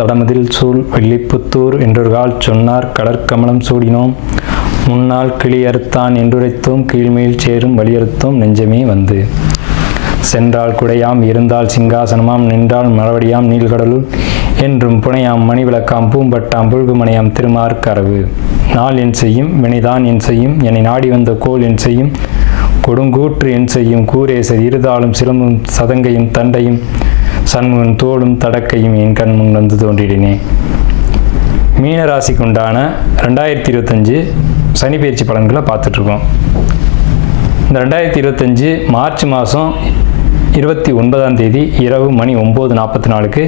தடமதில் சூழ் வெள்ளிப்புத்தூர் என்றொருகால் சொன்னார் கடற்கமலம் சூடினோம். முன்னால் கிளியறுத்தான் என்றுரைத்தோம் கீழ்மேல் சேரும் வலியுறுத்தோம் நெஞ்சமே வந்து. சென்றால் குடையாம் இருந்தால் சிங்காசனமாம் நின்றால் மறுபடியாம் நீள்கடலுள் என்றும் புனையாம் மணிவிளக்காம் பூம்பட்டாம் புழுகுமனையாம் திருமார்கரவு நாள் என் செய்யும் வினைதான் என் செய்யும் என்னை நாடி வந்த கோல் என் செய்யும் கொடுங்கூற்று என் செய்யும் கூரேசர் இருதாலும் சிலம்பும் சதங்கையும் தண்டையும் சண்முகன் தோளும் தடக்கையும் என் கண் முன் வந்து தோன்றிடினேன் மீனராசிக்கு உண்டான ரெண்டாயிரத்தி இருபத்தஞ்சு சனி பயிற்சி பலன்களை பார்த்துட்ருக்கோம். இந்த ரெண்டாயிரத்தி இருபத்தஞ்சு மார்ச் மாதம் இருபத்தி ஒன்பதாம் தேதி இரவு மணி ஒம்பது நாற்பத்தி நாலுக்கு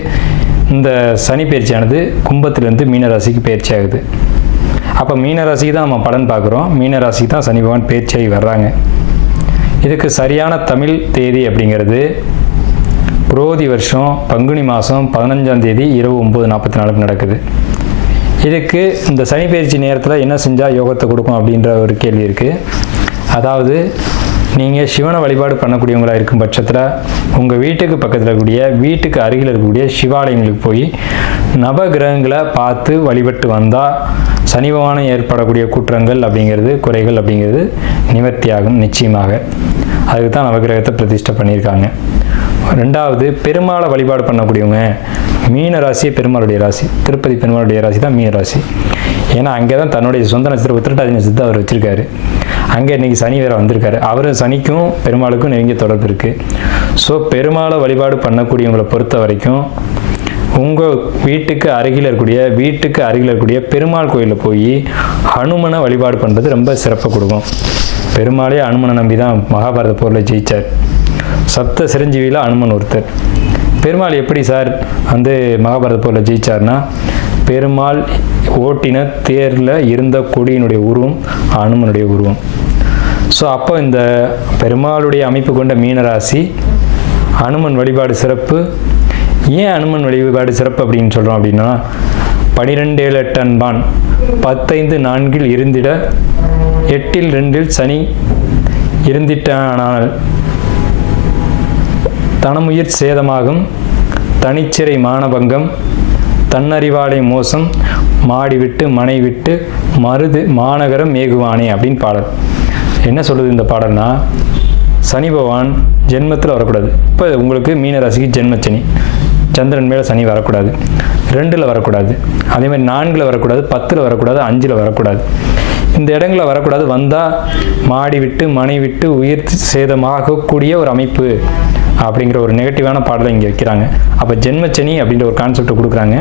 இந்த சனி பயிற்சியானது கும்பத்திலேருந்து மீனராசிக்கு பயிற்சி ஆகுது அப்போ மீனராசிக்கு தான் நம்ம பலன் பார்க்குறோம். மீனராசிக்கு தான் சனி பகவான் பயிற்சியாகி வர்றாங்க. இதுக்கு சரியான தமிழ் தேதி அப்படிங்கிறது புரோதி வருஷம் பங்குனி மாதம் பதினஞ்சாம் தேதி இரவு ஒம்பது நாற்பத்தி நாலுக்கு நடக்குது. இதுக்கு இந்த சனி பயிற்சி நேரத்தில் என்ன செஞ்சால் யோகத்தை கொடுக்கும் அப்படின்ற ஒரு கேள்வி இருக்குது அதாவது நீங்கள் சிவனை வழிபாடு பண்ணக்கூடியவங்களா இருக்கும் பட்சத்தில் உங்கள் வீட்டுக்கு பக்கத்தில் இருக்கக்கூடிய வீட்டுக்கு அருகில் இருக்கக்கூடிய சிவாலயங்களுக்கு போய் நவகிரகங்களை பார்த்து வழிபட்டு வந்தால் சனி பகவானம் ஏற்படக்கூடிய குற்றங்கள் அப்படிங்கிறது குறைகள் அப்படிங்கிறது நிவர்த்தியாகும் நிச்சயமாக. அதுக்கு தான் நவகிரகத்தை பிரதிஷ்டை பண்ணியிருக்காங்க. ரெண்டாவது பெருமாளை வழிபாடு பண்ணக்கூடியவங்க மீன ராசி பெருமாளுடைய ராசி. திருப்பதி பெருமாளுடைய ராசி தான் மீன ராசி. ஏன்னா அங்கே தான் தன்னுடைய சொந்த நட்சத்திரம் உத்திரட்டாதி நட்சத்திரத்தை அவர் வச்சிருக்காரு. அங்கே இன்னைக்கு சனி வேற வந்திருக்காரு. அவரும் சனிக்கும் பெருமாளுக்கும் நெருங்கிய தொடர்பு இருக்குது ஸோ பெருமாளை வழிபாடு பண்ணக்கூடியவங்களை பொறுத்த வரைக்கும் உங்கள் வீட்டுக்கு அருகில் இருக்கக்கூடிய வீட்டுக்கு அருகில் இருக்கக்கூடிய பெருமாள் கோயிலில் போய் ஹனுமனை வழிபாடு பண்ணுறது ரொம்ப சிறப்பை கொடுக்கும். பெருமாளே அனுமனை நம்பி தான் மகாபாரத போரில் ஜெயித்தார் சப்த சிரஞ்சீவியில் அனுமன் ஒருத்தர். பெருமாள் எப்படி சார் வந்து மகாபாரத போரில் ஜெயிச்சார்னா பெருமாள் ஓட்டின தேரில் இருந்த கொடியினுடைய உருவம் அனுமனுடைய உருவம். ஸோ அப்போ இந்த பெருமாளுடைய அமைப்பு கொண்ட மீனராசி அனுமன் வழிபாடு சிறப்பு. ஏன் அனுமன் வழிபாடு சிறப்பு அப்படின்னு சொல்கிறோம் அப்படின்னா பனிரெண்டு ஏழு எட்டு அன்பான் பத்தைந்து நான்கில் இருந்திட எட்டில் ரெண்டில் சனி இருந்திட்டானால் தனமுயிர் சேதமாகும் தனிச்சிறை மானபங்கம் தன்னறிவாடை மோசம் மாடி விட்டு மனை விட்டு மருது மாநகரம் மேகுவானே அப்படின்னு பாடல். என்ன சொல்லுது இந்த பாடல்னா சனி பகவான் ஜென்மத்தில் வரக்கூடாது. இப்போ உங்களுக்கு மீனராசிக்கு ஜென்மச்சனி. சந்திரன் மேலே சனி வரக்கூடாது. ரெண்டில் வரக்கூடாது. அதே மாதிரி நான்கில் வரக்கூடாது பத்தில் வரக்கூடாது அஞ்சில் வரக்கூடாது. இந்த இடங்களில் வரக்கூடாது வந்தால் மாடி விட்டு மனை விட்டு உயிர் சேதமாகக்கூடிய ஒரு அமைப்பு. அப்படிங்கிற ஒரு நெகட்டிவான பாடலை இங்கே வைக்கிறாங்க. அப்போ ஜென்மச்சனி அப்படின்ற ஒரு கான்செப்டை கொடுக்குறாங்க.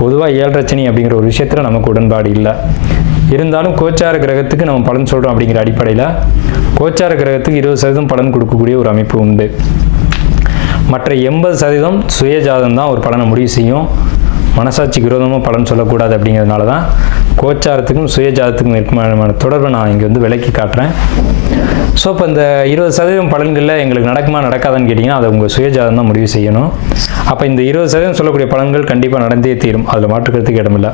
பொதுவாக ஏழரச்சனி அப்படிங்கிற ஒரு விஷயத்தில் நமக்கு உடன்பாடு இல்லை. இருந்தாலும் கோச்சார கிரகத்துக்கு நம்ம பலன் சொல்கிறோம் அப்படிங்கிற அடிப்படையில் கோச்சார கிரகத்துக்கு இருபது சதவீதம் பலன் கொடுக்கக்கூடிய ஒரு அமைப்பு உண்டு. மற்ற எண்பது சதவீதம் சுயஜாதம் தான் ஒரு பலனை முடிவு செய்யும். மனசாட்சிக்கு விரோதமாக பலன் சொல்லக்கூடாது அப்படிங்கிறதுனால தான் கோச்சாரத்துக்கும் சுயஜாதத்துக்கும் இருக்குமான தொடர்பை நான் இங்கே வந்து விலக்கி காட்டுறேன். ஸோ இப்போ இந்த இருபது சதவீதம் பலன்களில் எங்களுக்கு நடக்குமா நடக்காதான்னு கேட்டிங்கன்னா அதை உங்கள் சுயஜாதம் தான் முடிவு செய்யணும். அப்போ இந்த இருபது சதவீதம் சொல்லக்கூடிய பலன்கள் கண்டிப்பாக நடந்தே தீரும். அதில் மாற்றுக்கிறதுக்கு இடமில்லை.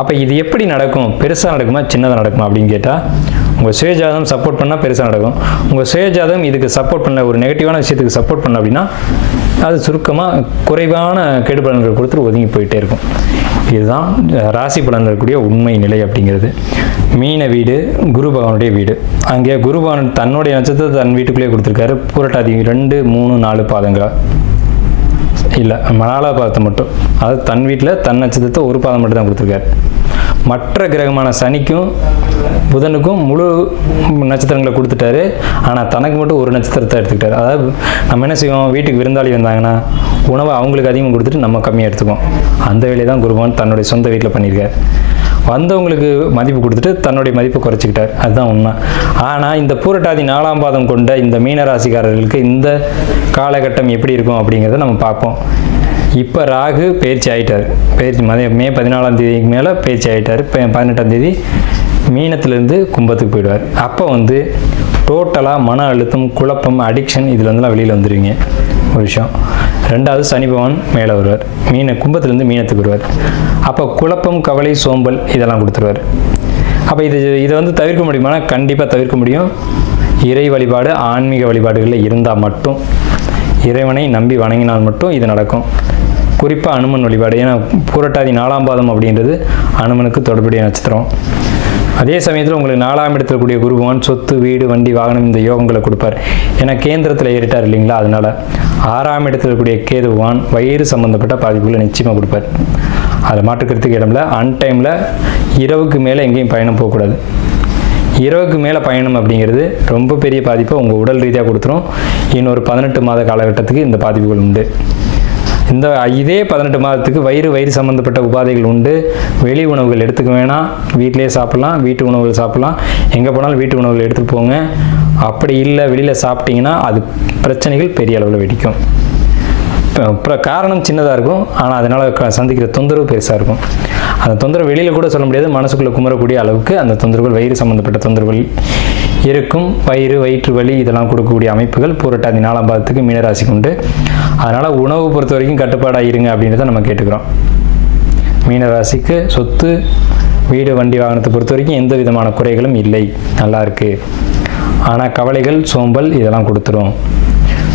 அப்போ இது எப்படி நடக்கும்? பெருசாக நடக்குமா சின்னதாக நடக்குமா அப்படின்னு கேட்டால் உங்கள் சுயஜாதகம் சப்போர்ட் பண்ணால் பெருசாக நடக்கும். உங்கள் சுயஜாதகம் இதுக்கு சப்போர்ட் பண்ணல ஒரு நெகட்டிவான விஷயத்துக்கு சப்போர்ட் பண்ண அப்படின்னா அது சுருக்கமாக குறைவான கெடு பலன்கள் கொடுத்துட்டு ஒதுங்கி போயிட்டே இருக்கும். இதுதான் ராசி பலன் இருக்கக்கூடிய உண்மை நிலை அப்படிங்கிறது. மீன வீடு குரு பகவானுடைய வீடு. அங்கே குரு பகவான் தன்னுடைய நட்சத்திரத்தை தன் வீட்டுக்குள்ளேயே கொடுத்துருக்காரு. பூரட்டாதி ரெண்டு மூணு நாலு பாதங்களா? இல்லை மணாலா பாதத்தை மட்டும். அதாவது தன் வீட்டில் தன் நட்சத்திரத்தை ஒரு பாதம் மட்டும் தான் கொடுத்துருக்காரு. மற்ற கிரகமான சனிக்கும் புதனுக்கும் முழு நட்சத்திரங்களை கொடுத்துட்டாரு. ஆனால் தனக்கு மட்டும் ஒரு நட்சத்திரத்தை எடுத்துக்கிட்டாரு. அதாவது நம்ம என்ன செய்வோம்? வீட்டுக்கு விருந்தாளி வந்தாங்கன்னா உணவை அவங்களுக்கு அதிகமாக கொடுத்துட்டு நம்ம கம்மியாக எடுத்துக்குவோம் அந்த வேலையை தான் குருபவன் தன்னுடைய சொந்த வீட்டில் பண்ணியிருக்கார். வந்தவங்களுக்கு மதிப்பு கொடுத்துட்டு தன்னுடைய மதிப்பை குறைச்சிக்கிட்டார். அதுதான் உண்மை. ஆனால் இந்த பூரட்டாதி நாலாம் பாதம் கொண்ட இந்த மீனராசிக்காரர்களுக்கு இந்த காலகட்டம் எப்படி இருக்கும் அப்படிங்கிறத நம்ம பார்ப்போம். இப்போ ராகு பயிற்சி ஆகிட்டார் பயிற்சி மதிய மே பதினாலாம் தேதிக்கு மேலே பயிற்சி ஆகிட்டார் இப்போ பதினெட்டாம் தேதி மீனத்துலேருந்து கும்பத்துக்கு போயிடுவார். அப்போ வந்து டோட்டலாக மன அழுத்தம் குழப்பம் அடிக்ஷன் இதுலேருந்துலாம் வெளியில் வந்துடுவீங்க ஒரு விஷயம். ரெண்டாவது சனி பகவான் மேலே வருவார். மீன கும்பத்துலேருந்து மீனத்துக்கு வருவார். அப்போ குழப்பம் கவலை சோம்பல் இதெல்லாம் கொடுத்துருவார். அப்போ இது இதை வந்து தவிர்க்க முடியுமானா கண்டிப்பாக தவிர்க்க முடியும். இறை வழிபாடு ஆன்மீக வழிபாடுகளில் இருந்தால் மட்டும். இறைவனை நம்பி வணங்கினால் மட்டும் இது நடக்கும். குறிப்பாக அனுமன் வழிபாடு. ஏன்னா பூரட்டாதி நாலாம் பாதம் அப்படின்றது அனுமனுக்கு தொடர்புடைய நட்சத்திரம். அதே சமயத்தில் உங்களுக்கு நாலாம் இடத்துல கூடிய குருபகவான் சொத்து வீடு வண்டி வாகனம் இந்த யோகங்களை கொடுப்பார். ஏன்னா கேந்திரத்தில் ஏறிட்டார் இல்லைங்களா? அதனால் ஆறாம் இடத்துல கூடிய கேது பகவான் வயிறு சம்பந்தப்பட்ட பாதிப்புகளை நிச்சயமாக கொடுப்பார். அதை மாற்றுக்கிறதுக்கு இடம்ல அன்டைமில் இரவுக்கு மேலே எங்கேயும் பயணம் போகக்கூடாது. இரவுக்கு மேலே பயணம் அப்படிங்கிறது ரொம்ப பெரிய பாதிப்பை உங்கள் உடல் ரீதியாக கொடுத்துரும். இன்னொரு பதினெட்டு மாத காலகட்டத்துக்கு இந்த பாதிப்புகள் உண்டு. இந்த இதே பதினெட்டு மாதத்துக்கு வயிறு வயிறு சம்மந்தப்பட்ட உபாதைகள் உண்டு. வெளி உணவுகள் எடுத்துக்க வேணாம். வீட்டிலேயே சாப்பிட்லாம். வீட்டு உணவுகள் சாப்பிட்லாம். எங்கே போனாலும் வீட்டு உணவுகள் எடுத்து போங்க. அப்படி இல்லை வெளியில் சாப்பிட்டிங்கன்னா அது பிரச்சனைகள் பெரிய அளவில் வெடிக்கும். அப்புறம் காரணம் சின்னதாக இருக்கும். ஆனால் அதனால் க- சந்திக்கிற தொந்தரவு பெருசாக இருக்கும். அந்த தொந்தரவு வெளியில் கூட சொல்ல முடியாது. மனசுக்குள்ளே குமரக்கூடிய அளவுக்கு அந்த தொந்தரவுகள் வயிறு சம்மந்தப்பட்ட தொந்தரவுகள் இருக்கும். வயிறு வயிற்று வலி இதெல்லாம் கொடுக்கக்கூடிய அமைப்புகள் பூரட்டாதி நாலாம் பாதத்துக்கு மீனராசிக்கு உண்டு. அதனால் உணவு பொறுத்த வரைக்கும் கட்டுப்பாடாக இருங்க அப்படின்றத நம்ம கேட்டுக்கிறோம். மீனராசிக்கு சொத்து வீடு வண்டி வாகனத்தை பொறுத்த வரைக்கும் எந்த விதமான குறைகளும் இல்லை. நல்லா இருக்குது ஆனால் கவலைகள் சோம்பல் இதெல்லாம் கொடுத்துரும்.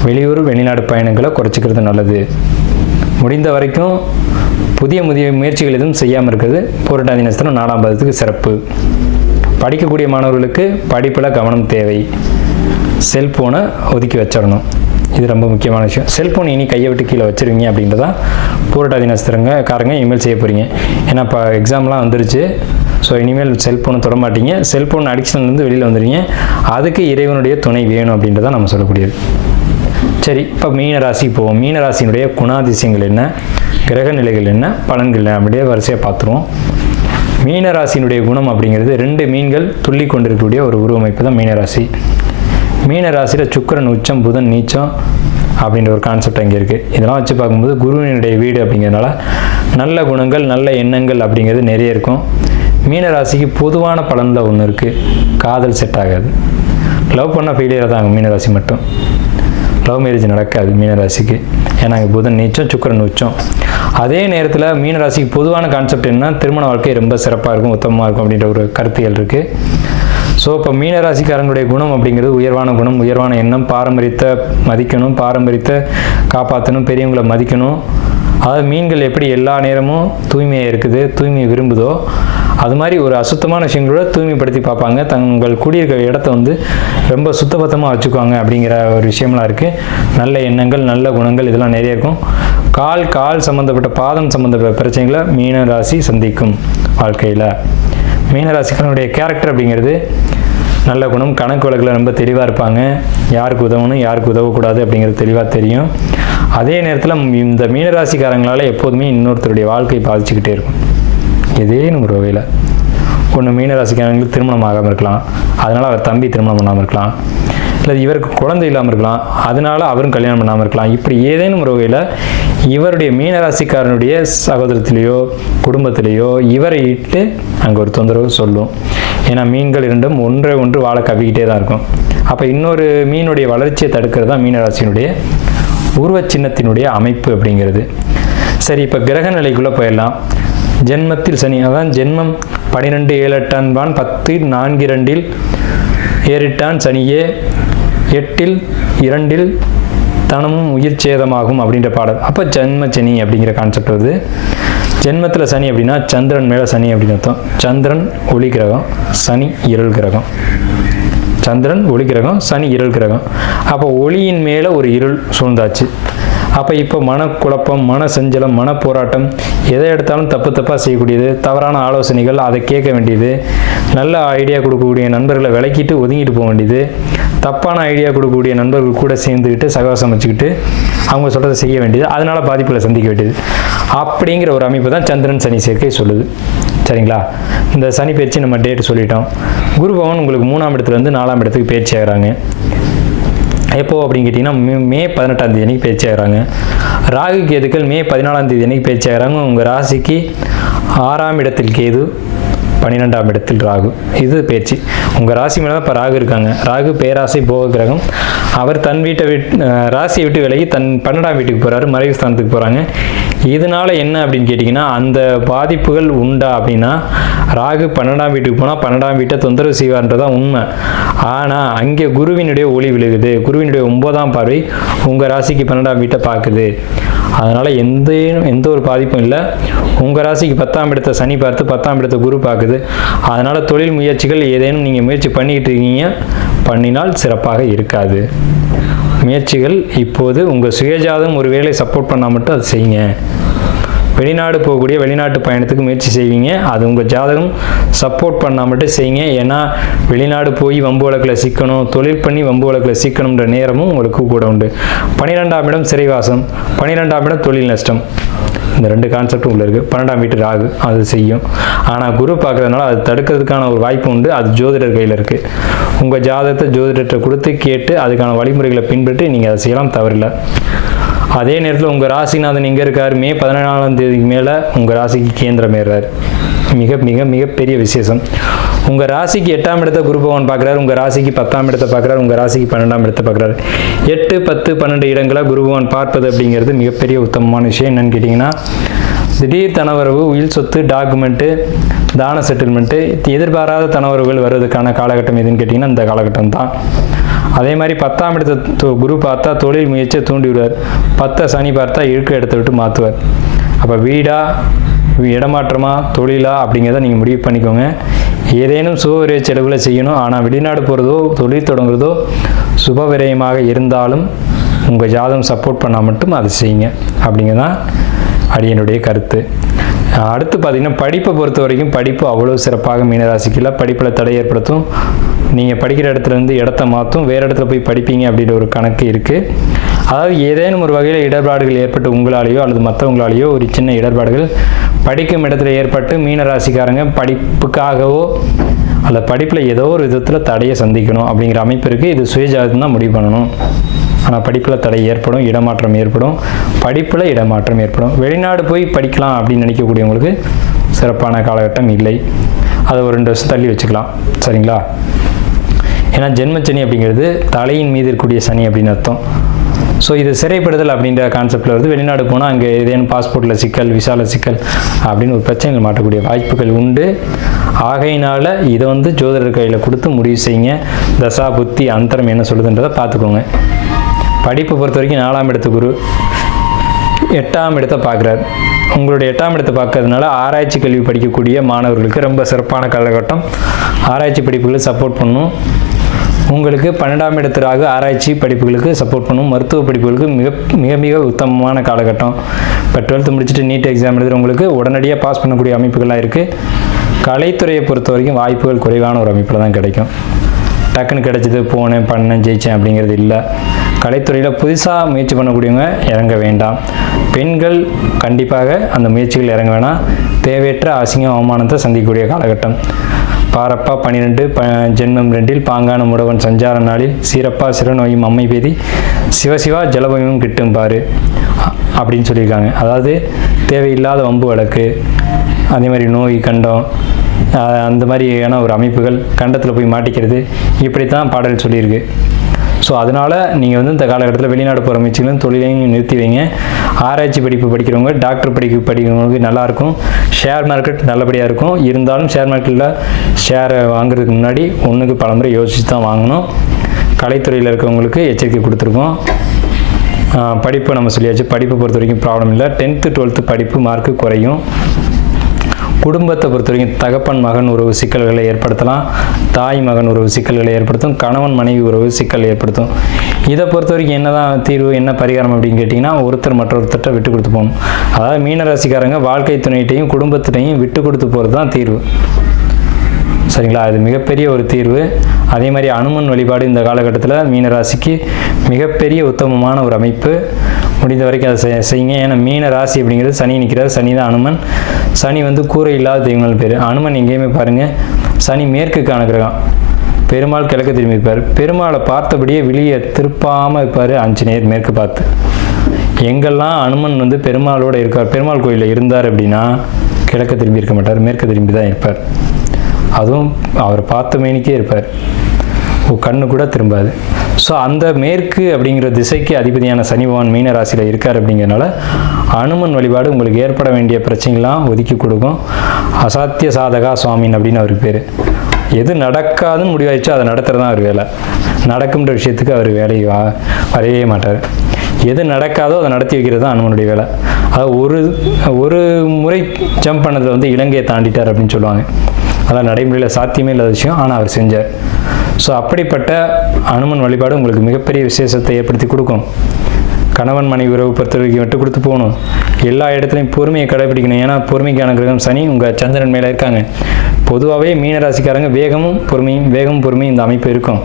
வெளியூர் வெளிநாடு பயணங்களை குறைச்சிக்கிறது நல்லது. முடிந்த வரைக்கும் புதிய புதிய முயற்சிகள் எதுவும் செய்யாமல் இருக்கிறது. போராட்டாதி நட்சத்திரம் நாலாம் பாதத்துக்கு சிறப்பு. படிக்கக்கூடிய மாணவர்களுக்கு படிப்பில் கவனம் தேவை. செல்ஃபோனை ஒதுக்கி வச்சிடணும். இது ரொம்ப முக்கியமான விஷயம். செல்ஃபோன் இனி கையை விட்டு கீழே வச்சிருவீங்க அப்படின்றதான் போராட்டாதி நட்சத்திரங்க காரங்க இனிமேல் செய்ய போகிறீங்க ஏன்னா இப்போ எக்ஸாம்லாம் வந்துருச்சு. ஸோ இனிமேல் செல்ஃபோனை தொட மாட்டீங்க. செல்ஃபோன் அடிக்ஷன்லேருந்து வெளியில் வந்துடுவீங்க அதுக்கு இறைவனுடைய துணை வேணும் அப்படின்றதான் நம்ம சொல்லக்கூடியது. சரி இப்போ மீன ராசிக்கு போவோம். மீன ராசியினுடைய குணாதிசயங்கள் என்ன? கிரக நிலைகள் என்ன? பலன்கள் என்ன? அப்படியே வரிசையாக பார்த்துருவோம். மீனராசினுடைய குணம் அப்படிங்கிறது ரெண்டு மீன்கள் துள்ளி கொண்டிருக்கக்கூடிய ஒரு உருவமைப்பு தான் மீனராசி. மீனராசியில் சுக்கரன் உச்சம் புதன் நீச்சம் அப்படின்ற ஒரு கான்செப்ட் அங்கே இருக்குது இதெல்லாம் வச்சு பார்க்கும்போது குருவினுடைய வீடு அப்படிங்கிறதுனால நல்ல குணங்கள் நல்ல எண்ணங்கள் அப்படிங்கிறது நிறைய இருக்கும். மீனராசிக்கு பொதுவான பலனில் ஒன்று இருக்குது காதல் செட் ஆகாது. லவ் பண்ண ஃபெயிலியர் தான் மீனராசி மட்டும். லவ் மேரேஜ் நடக்காது மீனராசிக்கு ஏன்னா இங்கே புதன் நீச்சம் சுக்கிரன் உச்சம். அதே நேரத்தில் மீனராசிக்கு பொதுவான கான்செப்ட் என்ன? திருமண வாழ்க்கை ரொம்ப சிறப்பாக இருக்கும் உத்தமமாக இருக்கும் அப்படின்ற ஒரு கருத்தியல் இருக்குது ஸோ இப்போ மீனராசிக்காரங்களுடைய குணம் அப்படிங்கிறது உயர்வான குணம் உயர்வான எண்ணம் பாரம்பரியத்தை மதிக்கணும் பாரம்பரியத்தை காப்பாற்றணும் பெரியவங்களை மதிக்கணும். அதாவது மீன்கள் எப்படி எல்லா நேரமும் தூய்மையாக இருக்குது தூய்மையை விரும்புதோ அது மாதிரி ஒரு அசுத்தமான விஷயங்களோட தூய்மைப்படுத்தி பார்ப்பாங்க. தங்கள் குடியிருக்கிற இடத்த வந்து ரொம்ப சுத்தபத்தமாக வச்சுக்குவாங்க அப்படிங்கிற ஒரு விஷயம்லாம் இருக்குது நல்ல எண்ணங்கள் நல்ல குணங்கள் இதெல்லாம் நிறைய இருக்கும். கால் கால் சம்மந்தப்பட்ட பாதம் சம்மந்தப்பட்ட பிரச்சனைகளை மீன ராசி சந்திக்கும் வாழ்க்கையில். மீனராசிக்காரனுடைய கேரக்டர் அப்படிங்கிறது நல்ல குணம் கணக்கு வழக்கில் ரொம்ப தெளிவாக இருப்பாங்க. யாருக்கு உதவணும் யாருக்கு உதவக்கூடாது அப்படிங்கிறது தெளிவாக தெரியும். அதே நேரத்தில் இந்த மீனராசிக்காரங்களால் எப்போதுமே இன்னொருத்தருடைய வாழ்க்கை பாதிச்சுக்கிட்டே இருக்கும். ஏதேனும் ஒரு வகையில். ஒன்று மீனராசிக்காரங்களுக்கு திருமணம் ஆகாமல் இருக்கலாம். அதனால் அவர் தம்பி திருமணம் பண்ணாமல் இருக்கலாம். இல்லை இவருக்கு குழந்தை இல்லாமல் இருக்கலாம். அதனால அவரும் கல்யாணம் பண்ணாமல் இருக்கலாம். இப்படி ஏதேனும் ஒரு வகையில் இவருடைய மீனராசிக்காரனுடைய சகோதரத்திலேயோ குடும்பத்திலேயோ இவரை இட்டு அங்கே ஒரு தொந்தரவு சொல்லும். ஏன்னா மீன்கள் இரண்டும் ஒன்றை ஒன்று வாழ கவிக்கிட்டே தான் இருக்கும். அப்போ இன்னொரு மீனுடைய வளர்ச்சியை தடுக்கிறது தான் மீனராசியினுடைய உருவச்சின்னத்தினுடைய அமைப்பு அப்படிங்கிறது. சரி இப்போ கிரக நிலைக்குள்ளே போயிடலாம். ஜென்மத்தில் சனி அதான் ஜென்மம் பனிரெண்டு ஏழு எட்டான்பான் பத்து நான்கு இரண்டில் ஏறிட்டான் சனியே எட்டில் இரண்டில் தனமும் உயிர் சேதமாகும் அப்படின்ற பாடல். அப்போ ஜென்ம சனி அப்படிங்கிற கான்செப்ட் வருது. ஜென்மத்தில் சனி அப்படின்னா சந்திரன் மேலே சனி அப்படின்னு அர்த்தம். சந்திரன் ஒளி கிரகம் சனி இருள் கிரகம். சந்திரன் ஒளி கிரகம் சனி இருள் கிரகம். அப்போ ஒளியின் மேலே ஒரு இருள் சூழ்ந்தாச்சு. அப்போ இப்போ மனக்குழப்பம் மன செஞ்சலம் மன போராட்டம் எதை எடுத்தாலும் தப்பு தப்பாக செய்யக்கூடியது தவறான ஆலோசனைகள் அதை கேட்க வேண்டியது நல்ல ஐடியா கொடுக்கக்கூடிய நண்பர்களை விளக்கிட்டு ஒதுங்கிட்டு போக வேண்டியது தப்பான ஐடியா கொடுக்கக்கூடிய நண்பர்கள் கூட சேர்ந்துக்கிட்டு சகவாசம் வச்சுக்கிட்டு அவங்க சொல்கிறத செய்ய வேண்டியது அதனால் பாதிப்புகளை சந்திக்க வேண்டியது. அப்படிங்கிற ஒரு அமைப்பு தான் சந்திரன் சனி சேர்க்கை சொல்லுது. சரிங்களா? இந்த சனி பயிற்சி நம்ம டேட் சொல்லிட்டோம். குரு பகவான் உங்களுக்கு மூணாம் இடத்துலேருந்து நாலாம் இடத்துக்கு பயிற்சி ஆகிறாங்க. எப்போ அப்படின்னு கேட்டிங்கன்னா மே மே பதினெட்டாம் தேதி அன்னைக்கு பேச்சு ஆகிறாங்க. ராகு கேதுக்கள் மே பதினாலாம் தேதி அன்றைக்கி பேச்சு ஆகிறாங்க. உங்கள் ராசிக்கு ஆறாம் இடத்தில் கேது பன்னிரெண்டாம் இடத்தில் ராகு. இது பேச்சு. உங்கள் ராசி மேலே தான் இப்போ ராகு இருக்காங்க. ராகு பேராசை போக கிரகம் அவர் தன் வீட்டை விட்டு ராசியை விட்டு விலகி தன் பன்னெண்டாம் வீட்டுக்கு போகிறாரு மறைவு ஸ்தானத்துக்கு போகிறாங்க இதனால் என்ன அப்படின்னு கேட்டிங்கன்னா அந்த பாதிப்புகள் உண்டா அப்படின்னா ராகு பன்னெண்டாம் வீட்டுக்கு போனால் பன்னெண்டாம் வீட்டை தொந்தரவு செய்வார்ன்றதான் உண்மை. ஆனால் அங்கே குருவினுடைய ஒளி விழுகுது. குருவினுடைய ஒன்பதாம் பார்வை உங்கள் ராசிக்கு பன்னெண்டாம் வீட்டை பார்க்குது. அதனால் எந்த எந்த ஒரு பாதிப்பும் இல்லை. உங்கள் ராசிக்கு பத்தாம் இடத்த சனி பார்த்து பத்தாம் இடத்த குரு பார்க்குது. அதனால் தொழில் முயற்சிகள் ஏதேனும் நீங்கள் முயற்சி பண்ணிக்கிட்டு இருக்கீங்க பண்ணினால் சிறப்பாக இருக்காது. முயற்சிகள் இப்போது உங்கள் சுயஜாதம் ஒரு வேலை சப்போர்ட் பண்ணால் மட்டும் அதை செய்யுங்க. வெளிநாடு போகக்கூடிய வெளிநாட்டு பயணத்துக்கு முயற்சி செய்வீங்க. அது உங்கள் ஜாதகம் சப்போர்ட் பண்ணால் மட்டும் செய்யுங்க. ஏன்னா வெளிநாடு போய் வம்பு வழக்கில் சிக்கணும் தொழில் பண்ணி வம்பு வழக்கில் சிக்கணுன்ற நேரமும் உங்களுக்கு கூட உண்டு. பன்னிரெண்டாம் இடம் சிறைவாசம் பன்னிரெண்டாம் இடம் தொழில் நஷ்டம். இந்த ரெண்டு கான்செப்டும் உள்ள இருக்குது பன்னெண்டாம் வீட்டு ராகு அது செய்யும். ஆனால் குரு பார்க்கறதுனால அது தடுக்கிறதுக்கான ஒரு வாய்ப்பு உண்டு. அது ஜோதிடர் கையில் இருக்குது உங்கள் ஜாதகத்தை ஜோதிடர்கிட்ட கொடுத்து கேட்டு அதுக்கான வழிமுறைகளை பின்பற்றி நீங்கள் அதை செய்யலாம். தவறில்லை. அதே நேரத்தில் உங்கள் ராசிநாதன் எங்கே இருக்கார்? மே பதினேழாம் தேதிக்கு மேலே உங்கள் ராசிக்கு கேந்திரம் ஏறார் மிக மிக மிகப்பெரிய விசேஷம். உங்கள் ராசிக்கு எட்டாம் இடத்த குரு பகவான் பார்க்குறாரு. உங்கள் ராசிக்கு பத்தாம் இடத்தை பார்க்குறாரு. உங்கள் ராசிக்கு பன்னெண்டாம் இடத்தை பார்க்குறாரு. எட்டு பத்து பன்னெண்டு இடங்களை குரு பகவான் பார்ப்பது அப்படிங்கிறது மிகப்பெரிய உத்தமமான விஷயம். என்னன்னு கேட்டிங்கன்னா திடீர் தனவரவு உயில் சொத்து டாக்குமெண்ட்டு தான செட்டில்மெண்ட்டு எதிர்பாராத தனவரவுகள் வருவதற்கான காலகட்டம் எதுன்னு கேட்டிங்கன்னா இந்த காலகட்டம் தான். அதே மாதிரி பத்தாம் இடத்த தொ- குரு பார்த்தா தொழில் முயற்சியை தூண்டி விடுவார் பத்தை சனி பார்த்தா இழுக்க இடத்த விட்டு மாற்றுவார் அப்போ வீடா இடமாற்றமா தொழிலா அப்படிங்கிறத நீங்கள் முடிவு பண்ணிக்கோங்க. ஏதேனும் சுப செலவுகளை செய்யணும். ஆனால் வெளிநாடு போகிறதோ தொழில் தொடங்குறதோ சுப விரயமாக இருந்தாலும் உங்கள் ஜாதகம் சப்போர்ட் பண்ணால் மட்டும் அதை செய்யுங்க. அப்படிங்கிறதான் அடியனுடைய கருத்து. அடுத்து பார்த்தீங்கன்னா படிப்பை பொறுத்த வரைக்கும் படிப்பு அவ்வளோ சிறப்பாக மீனராசிக்குள்ள படிப்பில் தடை ஏற்படுத்தும். நீங்கள் படிக்கிற இடத்துல இருந்து இடத்த மாற்றும் வேறு இடத்துல போய் படிப்பீங்க அப்படின்ற ஒரு கணக்கு இருக்குது அதாவது ஏதேனும் ஒரு வகையில் இடர்பாடுகள் ஏற்பட்டு உங்களாலேயோ அல்லது மற்றவங்களாலேயோ ஒரு சின்ன இடர்பாடுகள் படிக்கும் இடத்துல ஏற்பட்டு மீனராசிக்காரங்க படிப்புக்காகவோ அல்ல படிப்பில் ஏதோ ஒரு விதத்தில் தடையை சந்திக்கணும் அப்படிங்கிற அமைப்பு இருக்குது இது சுயஜாதகம் தான் முடிவு பண்ணணும். படிப்பில் தடை ஏற்படும் இடமாற்றம் ஏற்படும் படிப்பில் இடமாற்றம் ஏற்படும். வெளிநாடு போய் படிக்கலாம் அப்படின்னு நினைக்கக்கூடியவங்களுக்கு சிறப்பான காலகட்டம் இல்லை. அதை ஒரு ரெண்டு வருஷம் தள்ளி வச்சுக்கலாம். சரிங்களா? ஏன்னா ஜென்மச்சனி அப்படிங்கிறது தலையின் மீது இருக்கக்கூடிய சனி அப்படின்னு அர்த்தம். ஸோ இது சிறைப்படுதல் அப்படின்ற கான்செப்டில் வருது. வெளிநாடு போனால் அங்கே ஏதேனும் பாஸ்போர்ட்டில் சிக்கல் விசால சிக்கல் அப்படின்னு ஒரு பிரச்சனைகள் மாட்டக்கூடிய வாய்ப்புகள் உண்டு. ஆகையினால் இதை வந்து ஜோதிடர் கையில் கொடுத்து முடிவு செய்யுங்க. தசா புத்தி அந்தரம் என்ன சொல்லுதுன்றதை பார்த்துக்கோங்க. படிப்பை பொறுத்த வரைக்கும் நாலாம் இடத்து குரு. எட்டாம் இடத்தை பார்க்குறாரு. உங்களுடைய எட்டாம் இடத்தை பார்க்கறதுனால ஆராய்ச்சி கல்வி படிக்கக்கூடிய மாணவர்களுக்கு ரொம்ப சிறப்பான காலகட்டம். ஆராய்ச்சி படிப்புகளை சப்போர்ட் பண்ணும். உங்களுக்கு பன்னெண்டாம் இடத்திற்காக ஆராய்ச்சி படிப்புகளுக்கு சப்போர்ட் பண்ணும். மருத்துவ படிப்புகளுக்கு மிக மிக மிக உத்தமமான காலகட்டம். இப்போ டுவெல்த்து முடிச்சுட்டு நீட் எக்ஸாம் எழுதுறவங்களுக்கு உடனடியாக பாஸ் பண்ணக்கூடிய அமைப்புகள்லாம் இருக்குது கலைத்துறையை பொறுத்த வரைக்கும் வாய்ப்புகள் குறைவான ஒரு அமைப்பில் தான் கிடைக்கும். டக்குன்னு கிடைச்சது போனேன் பண்ணேன் ஜெயித்தேன் அப்படிங்கிறது இல்லை. கலைத்துறையில் புதுசாக முயற்சி பண்ணக்கூடியவங்க இறங்க வேண்டாம். பெண்கள் கண்டிப்பாக அந்த முயற்சிகள் இறங்க வேணாம். தேவையற்ற அசிங்கம் அவமானத்தை சந்திக்கக்கூடிய காலகட்டம். பாரப்பா பன்னிரெண்டு ப ஜென்மம் ரெண்டில் பாங்கான முடவன் சஞ்சார நாளில் சீரப்பா சிறநோயும் அம்மை பேதி சிவசிவா ஜலபயமும் கிட்டும் பாரு. அப்படின்னு சொல்லியிருக்காங்க. அதாவது தேவையில்லாத வம்பு வழக்கு அதே மாதிரி நோய் கண்டம் அந்த மாதிரியான ஒரு அமைப்புகள் கண்டத்தில் போய் மாட்டிக்கிறது இப்படி தான் பாடல் சொல்லியிருக்கு. ஸோ அதனால் நீங்கள் வந்து இந்த காலகட்டத்தில் வெளிநாடு போகிற முயற்சிகளும் தொழிலையும் நிறுத்தி வைங்க. ஆராய்ச்சி படிப்பு படிக்கிறவங்க டாக்டர் படிப்பு படிக்கிறவங்களுக்கு நல்லாயிருக்கும் ஷேர் மார்க்கெட் நல்லபடியாக இருக்கும். இருந்தாலும் ஷேர் மார்க்கெட்டில் ஷேரை வாங்குறதுக்கு முன்னாடி ஒன்றுக்கு பலமுறை யோசித்து தான் வாங்கணும். கலைத்துறையில் இருக்கிறவங்களுக்கு எச்சரிக்கை கொடுத்துருக்கோம். படிப்பை நம்ம சொல்லியாச்சு. படிப்பை பொறுத்த வரைக்கும் ப்ராப்ளம் இல்லை. டென்த்து டுவெல்த்து படிப்பு மார்க்கு குறையும். குடும்பத்தை பொறுத்த வரைக்கும் தகப்பன் மகன் உறவு சிக்கல்களை ஏற்படுத்தலாம். தாய் மகன் உறவு சிக்கல்களை ஏற்படுத்தும். கணவன் மனைவி உறவு சிக்கல் ஏற்படுத்தும். இதை பொறுத்த வரைக்கும் என்னதான் தீர்வு என்ன பரிகாரம் அப்படின்னு கேட்டிங்கன்னா ஒருத்தர் மற்றொருத்தர்கிட்ட விட்டு கொடுத்து போகணும். அதாவது மீனராசிக்காரங்க வாழ்க்கை துணையிட்டையும் குடும்பத்தினையும் விட்டு கொடுத்து போகிறது தான் தீர்வு. சரிங்களா? அது மிகப்பெரிய ஒரு தீர்வு. அதே மாதிரி அனுமன் வழிபாடு இந்த காலகட்டத்தில் மீனராசிக்கு மிகப்பெரிய உத்தமமான ஒரு அமைப்பு. முடிந்த வரைக்கும் அதை செய்யுங்க. ஏன்னா மீன ராசி அப்படிங்கிறது சனி நிற்கிறார் சனி தான் அனுமன். சனி வந்து கூரை இல்லாத தெய்வங்கள் பேர். அனுமன் எங்கேயுமே பாருங்கள் சனி மேற்குக்கான கிரகம். பெருமாள் கிழக்கு திரும்பி இருப்பார். பெருமாளை பார்த்தபடியே வெளியே திருப்பாமல் இருப்பார் ஆஞ்சநேயர் மேற்கு பார்த்து. எங்கெல்லாம் அனுமன் வந்து பெருமாளோட இருக்கார் பெருமாள் கோயிலில் இருந்தார் அப்படின்னா கிழக்க திரும்பி இருக்க மாட்டார். மேற்கு திரும்பி தான் இருப்பார். அதுவும் அவர் பார்த்த மேனிக்கே இருப்பார். கண்ணு கூட திரும்பாது. ஸோ அந்த மேற்கு அப்படிங்கிற திசைக்கு அதிபதியான சனி பகவான் மீன ராசியில் இருக்கார் அப்படிங்கிறனால அனுமன் வழிபாடு உங்களுக்கு ஏற்பட வேண்டிய பிரச்சனைலாம் ஒதுக்கி கொடுக்கும். அசாத்திய சாதகா சுவாமின் அப்படின்னு அவருக்கு பேர். எது நடக்காதுன்னு முடிவாயிடுச்சோ அதை நடத்துறது தான் அவர் வேலை. நடக்கும்ன்ற விஷயத்துக்கு அவர் வேலையை வா- வரவே மாட்டார். எது நடக்காதோ அதை நடத்தி வைக்கிறது தான் அனுமனுடைய வேலை. அது ஒரு ஒரு முறை ஜம்ப் பண்ணதில் வந்து இலங்கையை தாண்டிட்டார் அப்படின்னு சொல்லுவாங்க. அதான் நடைமுறையில் சாத்தியமே இல்லாத விஷயம். ஆனால் அவர் செஞ்சார். ஸோ அப்படிப்பட்ட அனுமன் வழிபாடு உங்களுக்கு மிகப்பெரிய விசேஷத்தை ஏற்படுத்தி கொடுக்கும். கணவன் மனைவி உறவு பொறுத்தவரைக்கும் விட்டு கொடுத்து போகணும். எல்லா இடத்துலையும் பொறுமையை கடைபிடிக்கணும். ஏன்னா பொறுமைக்கான கிரகம் சனி உங்கள் சந்திரன் மேலே இருக்காங்க. பொதுவாகவே மீனராசிக்காரங்க வேகமும் பொறுமையும் வேகமும் பொறுமையும் இந்த அமைப்பு இருக்கும்.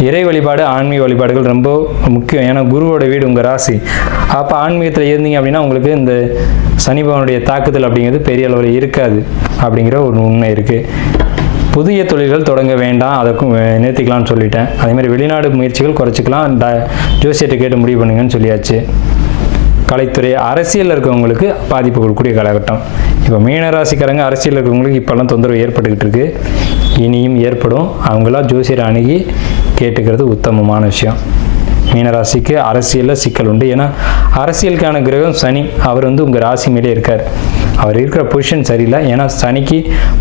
இறை வழிபாடு ஆன்மீக வழிபாடுகள் ரொம்ப முக்கியம். ஏன்னா குருவோட வீடு உங்கள் ராசி. அப்போ ஆன்மீகத்தில் இருந்தீங்க அப்படின்னா உங்களுக்கு இந்த சனிபவனுடைய தாக்குதல் அப்படிங்கிறது பெரிய அளவில் இருக்காது அப்படிங்கிற ஒரு உண்மை இருக்குது புதிய தொழில்கள் தொடங்க வேண்டாம். அதற்கும் நிறுத்திக்கலாம்னு சொல்லிட்டேன். அதேமாதிரி வெளிநாடு முயற்சிகள் குறைச்சிக்கலாம். ட ஜோசியத்தை கேட்டு முடிவு பண்ணுங்கன்னு சொல்லியாச்சு. கலைத்துறை அரசியலில் இருக்கவங்களுக்கு பாதிப்பு கொடுக்கக்கூடிய காலகட்டம். இப்போ மீனராசிக்காரங்க அரசியலில் இருக்கவங்களுக்கு இப்போல்லாம் தொந்தரவு ஏற்பட்டுக்கிட்டு இருக்கு. இனியும் ஏற்படும். அவங்களாம் ஜோசியரை அணுகி கேட்டுக்கிறது உத்தமமான விஷயம். மீனராசிக்கு அரசியலில் சிக்கல் உண்டு. ஏன்னா அரசியலுக்கான கிரகம் சனி. அவர் வந்து உங்கள் ராசி மேலே இருக்கார். அவர் இருக்கிற பொசிஷன் சரியில்லை. ஏன்னா சனிக்கு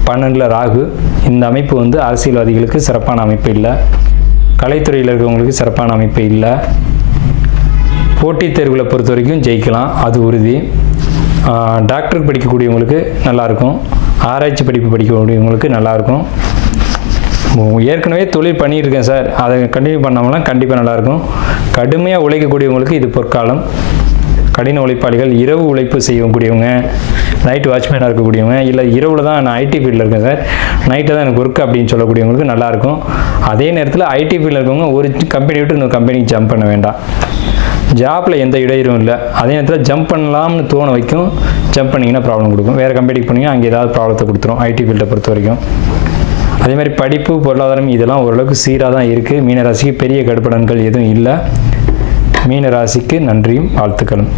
பன்னெண்டில் ராகு. இந்த அமைப்பு வந்து அரசியல்வாதிகளுக்கு சிறப்பான அமைப்பு இல்லை. கலைத்துறையில் இருக்கிறவங்களுக்கு சிறப்பான அமைப்பு இல்லை. போட்டித் தேர்வுகளை பொறுத்த வரைக்கும் ஜெயிக்கலாம். அது உறுதி. டாக்டர் டாக்டருக்கு படிக்கக்கூடியவங்களுக்கு நல்லாயிருக்கும் ஆராய்ச்சி படிப்பு படிக்கக்கூடியவங்களுக்கு நல்லாயிருக்கும் ஏற்கனவே தொழில் பண்ணியிருக்கேன் சார். அதை கண்டினியூ பண்ணோம்னா கண்டிப்பாக நல்லாயிருக்கும். கடுமையாக உழைக்கக்கூடியவங்களுக்கு இது பொற்காலம். கடின உழைப்பாளிகள் இரவு உழைப்பு செய்யக்கூடியவங்க நைட் வாட்ச்மேனாக இருக்கக்கூடியவங்க இல்லை இரவில் தான் நான் ஐடி ஃபீல்டில் இருக்கேன் சார். நைட்டில் தான் எனக்கு ஒர்க் அப்படின்னு சொல்லக்கூடியவங்களுக்கு நல்லாயிருக்கும். அதே நேரத்தில் ஐடி ஃபீல்டில் இருக்கவங்க ஒரு கம்பெனி விட்டு இன்னொரு கம்பெனிக்கு ஜம்ப் பண்ண வேண்டாம். ஜாப்பில் எந்த இடையூறும் இல்லை. அதே நேரத்தில் ஜம்ப் பண்ணலாம்னு தோண வைக்கும். ஜம்ப் பண்ணிங்கன்னா ப்ராப்ளம் கொடுக்கும். வேறு கம்பெனிக்கு போனீங்கன்னா அங்கே ஏதாவது ப்ராப்ளத்தை கொடுத்துரும். ஐடி ஃபீல்டை பொறுத்த வரைக்கும். அதே மாதிரி படிப்பு பொருளாதாரம் இதெல்லாம் ஓரளவுக்கு சீராக தான் இருக்குது மீனராசிக்கு பெரிய கடுப்படன்கள் எதுவும் இல்லை. மீனராசிக்கு நன்றியும் வாழ்த்துக்களும்.